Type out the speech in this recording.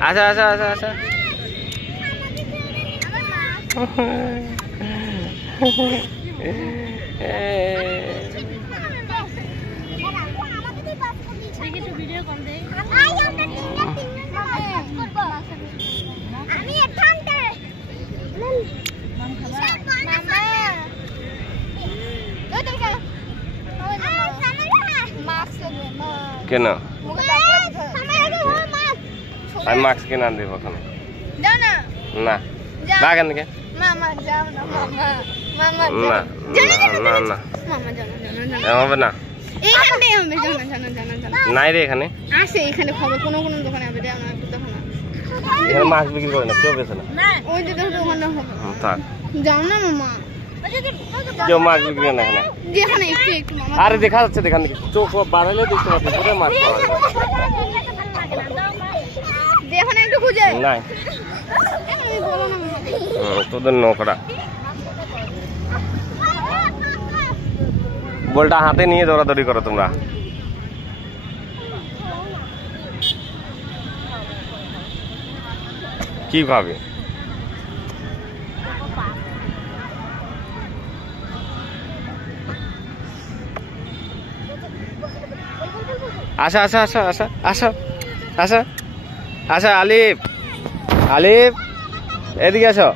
আসা আসা আসা আসা কেন আমি মাস্ক কিনে আন দেবো এখন না বাগান থেকে না না না হবে না নাই রে এখানে আসে এখানে খাবে কোন কোন দোকানে হবে রে আমার দোকানে এখানে মাছ বিক্রি করে না কেউ বেছে না ওই যে দোকানে হবে থাক যাও না মামা কেউ মাছ বিক্রি করে না এখানে যেখানে একটু একটু মামা আরে দেখা যাচ্ছে দেখান চোখ বাড়ালে দেখতে পাচ্ছি পুরো মাছ পাওয়া যায় যেখানে একটু খুঁজে নাই তোদের নৌকরা বলটা হাতে নিয়ে দৌড়াদৌড়ি করো তোমরা কি ভাবে আশা আশা আশা আশা আশা আশা আশা আলিফ আলিফ এদিকে আসো